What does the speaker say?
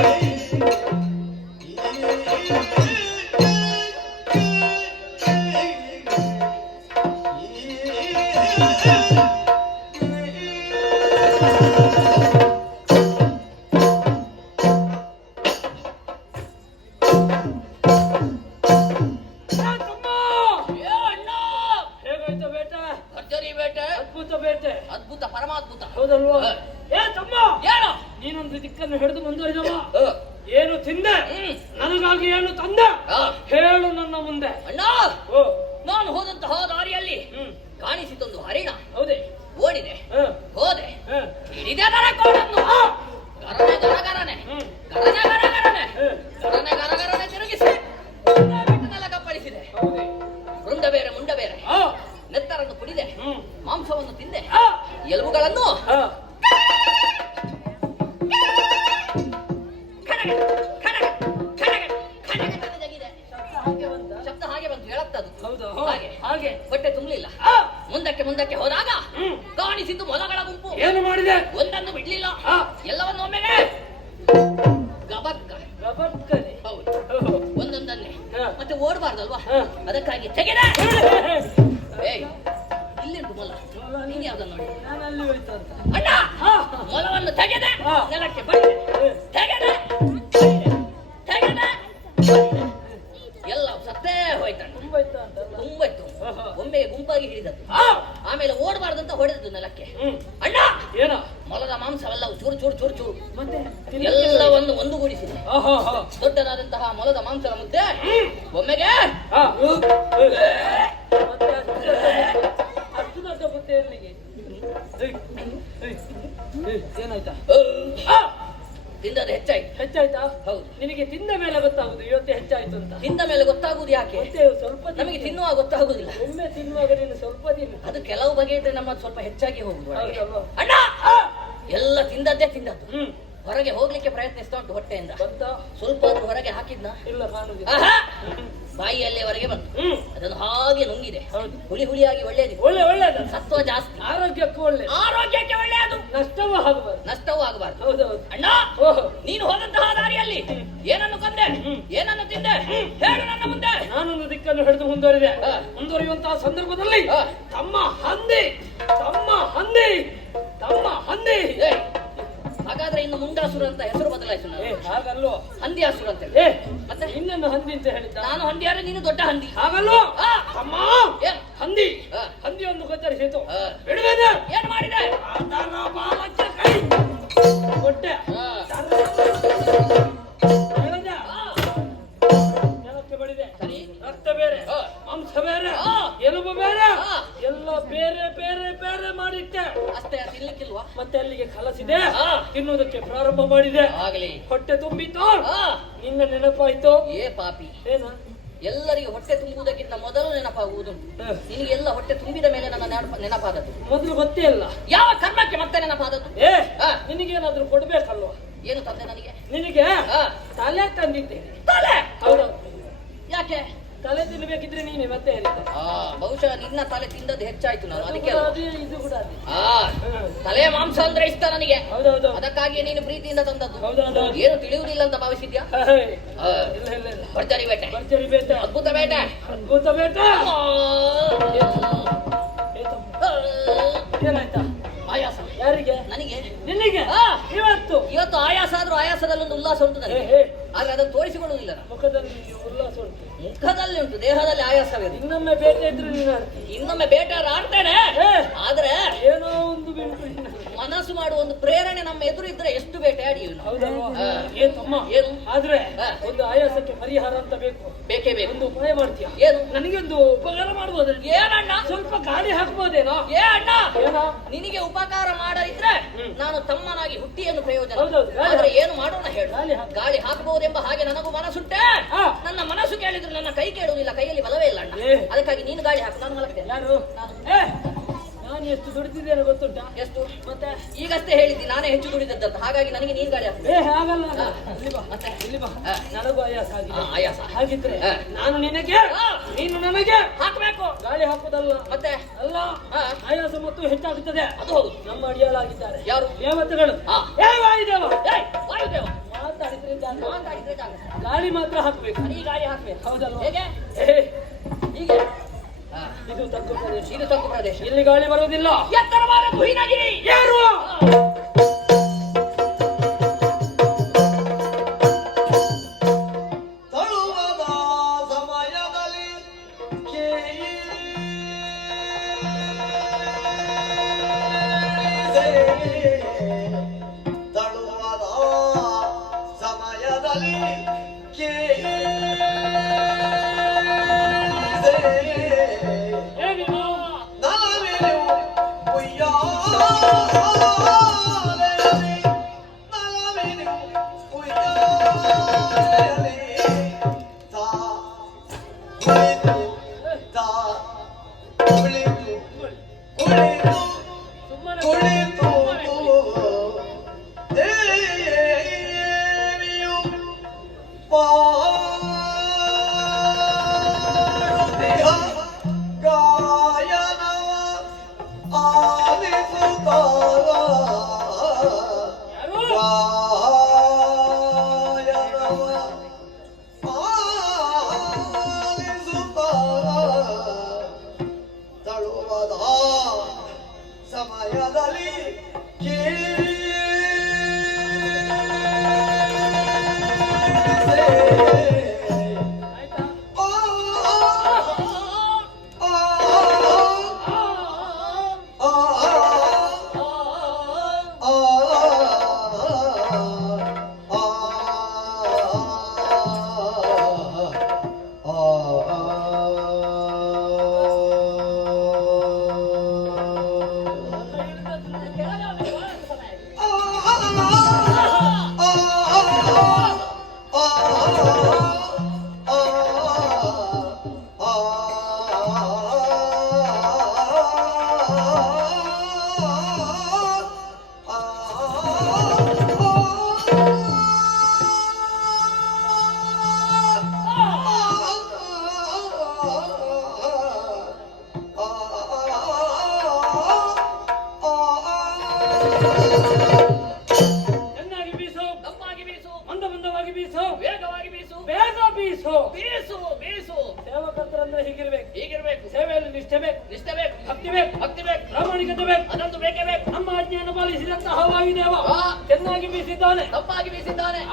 Hey! ನನಗಾಗಿ ಏನು ತಂದೆ ಹೇಳು ನನ್ನ ಮುಂದೆ ನಾನು ಹೋದಂತಹ ದಾರಿಯಲ್ಲಿ ಕಾಣಿಸಿತೊಂದು ಹರಿಣ ಹೌದೇ ಓಡಿದೆ ಹೋದೆ ಹಿಡಿದೆ ಗರಗರಗರನೆ ಗರನೆ ಗರಗರನೆ ಗರನೆ ಗರಗರ ಶಬ್ದ ಹಾಗೆ ಬಂತು ಹೇಳತ್ತದು ಹೌದು ಹಾಗೆ ಹಾಗೆ ಬಟ್ಟೆ ತುಂಬಲಿಲ್ಲ ಮುಂದಕ್ಕೆ ಮುಂದಕ್ಕೆ ಹೋದಾಗ ಕಾಣಿಸಿದ್ದು ಮೊಲಗಳ ಗುಂಪು ಏನು ಮಾಡಿದೆ ಒಂದನ್ನು ಬಿಡ್ಲಿಲ್ಲ ಎಲ್ಲವನ್ನು ಒಮ್ಮೆಗೆ ಗಬಕ್ಕ ಗಬಕ್ಕನೆ ಹೌದು ಒಂದೊಂದನ್ನೇ ಮತ್ತೆ ಓಡಬಾರ್ದಲ್ವಾ ಅದಕ್ಕಾಗಿ ತೆಗೆದ ಇಲ್ಲಿಂಟು ಮೊಲ ನೀನ್ ಯಾವ್ದ ನೋಡಿ ಅಣ್ಣ ಮೊಲವನ್ನು ತೆಗೆದ ನೆಲಕ್ಕೆ ಬಂದೆ ತೆಗೆದ ತೆಗೆದ ಗೊಂಬೆಯ ಗುಂಪಾಗಿ ಹಿಡಿದದ್ದು ಆಮೇಲೆ ಓಡಬಾರ್ದು ಅಂತ ಹೊಡೆದದ್ದು ನೆಲಕ್ಕೆ ಅಣ್ಣ ಏನ ಮೊಲದ ಮಾಂಸವಲ್ಲ ಚೂರು ಚೂರು ಚೂರು ಚೂರು ಒಂದು ಒಂದುಗೂಡಿಸಿ ದೊಡ್ಡದಾದಂತಹ ಮೊಲದ ಮಾಂಸದ ಮುದ್ದೆ ಒಮ್ಮೆಗೆ ಏನಾಯ್ತಾ ಹೆಚ್ಚಾಯ್ತು ಹೆಚ್ಚಾಯ್ತಾ ಹೌದು ತಿಂದ ಮೇಲೆ ಗೊತ್ತಾಗುದು ಇವತ್ತು ಹೆಚ್ಚಾಯ್ತು ಗೊತ್ತಾಗುದು ಯಾಕೆ ಸ್ವಲ್ಪ ನಮಗೆ ತಿನ್ನುವಾಗ ಒಮ್ಮೆ ನೀನು ಸ್ವಲ್ಪ ಅದು ಕೆಲವು ಬಗೆಯದೇ ನಮ್ಮದು ಸ್ವಲ್ಪ ಹೆಚ್ಚಾಗಿ ಹೋಗುದು ಎಲ್ಲ ತಿಂದದ್ದೇ ತಿಂದದ್ದು ಹೊರಗೆ ಹೋಗ್ಲಿಕ್ಕೆ ಪ್ರಯತ್ನಿಸ್ತಾ ಉಂಟು ಹೊಟ್ಟೆಯಿಂದ ಸ್ವಲ್ಪ ಹೊರಗೆ ಹಾಕಿದ್ನ ಇಲ್ಲ ಬಾಯಿಯಲ್ಲೇ ಹೊರಗೆ ಬಂತು ಅದನ್ನು ಹಾಗೆ ನುಂಗಿದೆ ಹೌದು ಹುಳಿ ಹುಳಿಯಾಗಿ ಒಳ್ಳೇದು ಒಳ್ಳೆ ಒಳ್ಳೇದು ಸತ್ವ ಜಾಸ್ತಿ ಆರೋಗ್ಯಕ್ಕೂ ಒಳ್ಳೆದು ನಷ್ಟವೂ ಆಗಬಾರ್ದು ನಷ್ಟವೂ ಆಗಬಾರ್ದು ಹೌದೌದು ನೀನು ಹೋದಂತಹ ದಾರಿಯಲ್ಲಿ ಏನನ್ನು ಕಂದೆ ಏನನ್ನು ತಿಂದೆ ಹೇಳು ನನ್ನ ಮುಂದೆ ನಾನು ದಿಕ್ಕನ್ನು ಹಿಡಿದು ಮುಂದುವರಿದೆ ಮುಂದುವರಿಯುವಂತಹ ಸಂದರ್ಭದಲ್ಲಿ ತಮ್ಮ ಹಂದಿ ತಮ್ಮ ಹಂದಿ ತಮ್ಮ ಹಂದಿ ಹಾಗಾದ್ರೆ ಇನ್ನು ಮುಂಡಾಸುರ ಅಂತ ಹೆಸರು ಬದಲಾಯಿಸು ಹಾಗಲ್ಲೋ ಹಂದಿ ಹಸುರ ಅಂತ ಮತ್ತೆ ಇನ್ನೊಂದು ಹಂದಿ ಅಂತ ಹೇಳಿದ್ದ ನಾನು ಹಂದಿ ಆದ್ರೆ ನೀನು ದೊಡ್ಡ ಹಂದಿ ಹಾಗಲ್ಲೋ ಅಮ್ಮ ಹಂದಿ ಹಂದಿ ಒಂದು ಗೊತ್ತಾರೆ ಸೇತು ಏನ್ ಮಾಡಿದೆ ಹೊಟ್ಟೆ ಪ್ರಾರಂಭ ಮಾಡಿದೆ ಆಗಲಿ ಹೊಟ್ಟೆ ತುಂಬಿತೋ ನಿನ್ನ ನೆನಪಾಯ್ತು ಏ ಪಾಪಿ ಎಲ್ಲರಿಗೂ ಹೊಟ್ಟೆ ತುಂಬುವುದಕ್ಕಿಂತ ಮೊದಲು ನೆನಪಾಗುವುದು ಎಲ್ಲ ಹೊಟ್ಟೆ ತುಂಬಿದ ಮೇಲೆ ನನ್ನ ನೆನಪಾದದ್ದು ಮೊದಲು ಗೊತ್ತೇ ಇಲ್ಲ ಯಾವ ಕರ್ಮಕ್ಕೆ ಮತ್ತೆ ನೆನಪಾದದ್ದು ಏ ನಿನಗೇನಾದ್ರೂ ಕೊಡ್ಬೇಕಲ್ವಾ ಏನು ತಂದೆ ನನಗೆ ನಿನಗೆ ತಲೆ ತಲೆ ತಿನ್ಬೇಕಿದ್ರೆ ನೀನೆ ಮತ್ತೆ ಬಹುಶಃ ನಿನ್ನ ತಲೆ ತಿಂದದ್ದು ಹೆಚ್ಚಾಯ್ತು ನಾನು ಅದಕ್ಕೆ ತಲೆಯ ಮಾಂಸ ಅಂದ್ರೆ ಇಷ್ಟ ನನಗೆ ಅದಕ್ಕಾಗಿ ನೀನು ಪ್ರೀತಿಯಿಂದ ತಂದದ್ದು ಏನು ತಿಳಿಯುವುದಿಲ್ಲ ಅಂತ ಭಾವಿಸಿದ್ಯಾ ಭರ್ಜರಿ ಬೇಟೆ ಅದ್ಭುತ ಬೇಟೆ ಅದ್ಭುತ ಬೇಟೆ ಯಾರಿಗೆ ನನಗೆ ನಿನಗೆ ಇವತ್ತು ಇವತ್ತು ಆಯಾಸ ಆದ್ರು ಆಯಾಸದಲ್ಲೊಂದು ಉಲ್ಲಾಸ ಉಂಟು ನನಗೆ ಆದ್ರೆ ಅದನ್ನು ತೋರಿಸಿಕೊಳ್ಳುವುದಿಲ್ಲ ಮುಖದಲ್ಲಿ ಮುಖದಲ್ಲಿ ಉಂಟು ದೇಹದಲ್ಲಿ ಆಯಾಸವೇ ಇನ್ನೊಮ್ಮೆ ಬೇಟೆ ಇನ್ನೊಮ್ಮೆ ಬೇಟಾದ್ರೆ ಆಡ್ತೇನೆ ಆದ್ರೆ ಏನೋ ಒಂದು ಮನಸ್ಸು ಮಾಡುವ ಒಂದು ಪ್ರೇರಣೆ ನಮ್ಮ ಎದುರು ಇದ್ರೆ ಎಷ್ಟು ಬೇಟೆ ಆಡಿ ಆದ್ರೆ ಒಂದು ಆಯಾಸಕ್ಕೆ ಪರಿಹಾರ ಅಂತ ಬೇಕು ಬೇಕೇ ಬೇಕು ಒಂದು ಉಪಾಯ ಮಾಡ್ತೀಯ ಏನು ನನಗೊಂದು ಉಪಕಾರ ಮಾಡ್ಬೋದು ಏನಣ್ಣ ಸ್ವಲ್ಪ ಗಾಳಿ ಹಾಕ್ಬೋದೇನೋ ಏ ಅಣ್ಣ ನಿನಗೆ ಉಪಕಾರ ಮಾಡಿದ್ರೆ ನಾನು ತಮ್ಮನಾಗಿ ಹುಟ್ಟಿಯನ್ನು ಪ್ರಯೋಜನ ಏನು ಮಾಡೋಣ ಹೇಳ ಗಾಳಿ ಹಾಕ್ಬೋದೇ ಹಾಗೆ ನನಗೂ ಮನಸ್ಸುಂಟೆ ನನ್ನ ಮನಸ್ಸು ಕೇಳಿದ್ರು ನನ್ನ ಕೈ ಕೇಳುವುದಿಲ್ಲ ಕೈಯಲ್ಲಿ ಬಲವೇ ಇಲ್ಲ ಅದಕ್ಕಾಗಿ ನೀನು ಗಾಳಿ ಹಾಕು ನಾನು ಎಷ್ಟು ದುಡಿದ್ರೆ ಗೊತ್ತುಂಟ ಎಷ್ಟು ಮತ್ತೆ ಈಗಷ್ಟೇ ಹೇಳಿದ್ದಿ ನಾನೇ ಹೆಚ್ಚು ದುಡಿದದಂತ ಹಾಗಾಗಿ ನನಗೆ ನೀನ್ ಗಾಳಿ ಹಾಕಿ ಆಯಾಸ ಹಾಗಿದ್ರೆ ನಾನು ನಿನಗೆ ನೀನು ನನಗೆ ಹಾಕಬೇಕು ಗಾಳಿ ಹಾಕುದಲ್ಲ ಮತ್ತೆ ಅಲ್ಲ ಆಯಾಸ ಮತ್ತು ಹೆಚ್ಚಾಗುತ್ತದೆ ಅದು ಹೌದು ಯಾರು ದೇವತೆಗಳು ವಾಯುದೇವ ವಾಯುದೇವ ಗಾಳಿ ಮಾತ್ರ ಹಾಕ್ಬೇಕು ಈ ಗಾಳಿ ಹಾಕ್ಬೇಕು ಹೌದಲ್ವ ಹೀಗೆ ಇದು ತಗ್ಗು ಪ್ರದೇಶ ಇದು ತಗ್ಗು ಪ್ರದೇಶ ಇಲ್ಲಿ ಗಾಳಿ ಬರೋದಿಲ್ಲ ಎತ್ತರವಾದ ಗುಹಿನಾಗಿರಿ ಯಾರು Oh. सुधार समयली ಮುಂದೆ ಮುಂದೆ ಬೀಸು ವೇಗವಾಗಿ ಬೀಸು ಬೇಗ ಬೀಸು ಬೀಸು ಬೀಸು ಸೇವಕರ್ತರ ಅಂದ್ರೆ ಹೀಗಿರ್ಬೇಕು ಹೀಗಿರ್ಬೇಕು ಸೇವೆಯಲ್ಲಿ ನಿಷ್ಠೆ ಬೇಕು ನಿಷ್ಠೆ ಬೇಕು ಭಕ್ತಿ ಬೇಕು ಭಕ್ತಿ ಬೇಕು ಪ್ರಾಮಾಣಿಕತೆ ಬೇಕು ಅದಂತೂ ಬೇಕೇ ಬೇಕು ನಮ್ಮ ಆಜ್ಞೆಯನ್ನು ಪಾಲಿಸಿದಂತಹ ಚೆನ್ನಾಗಿ ಬೀಸಿದ್ದಾನೆ ತಪ್ಪಾಗಿ ಬೀಸಿದ್ದಾನೆ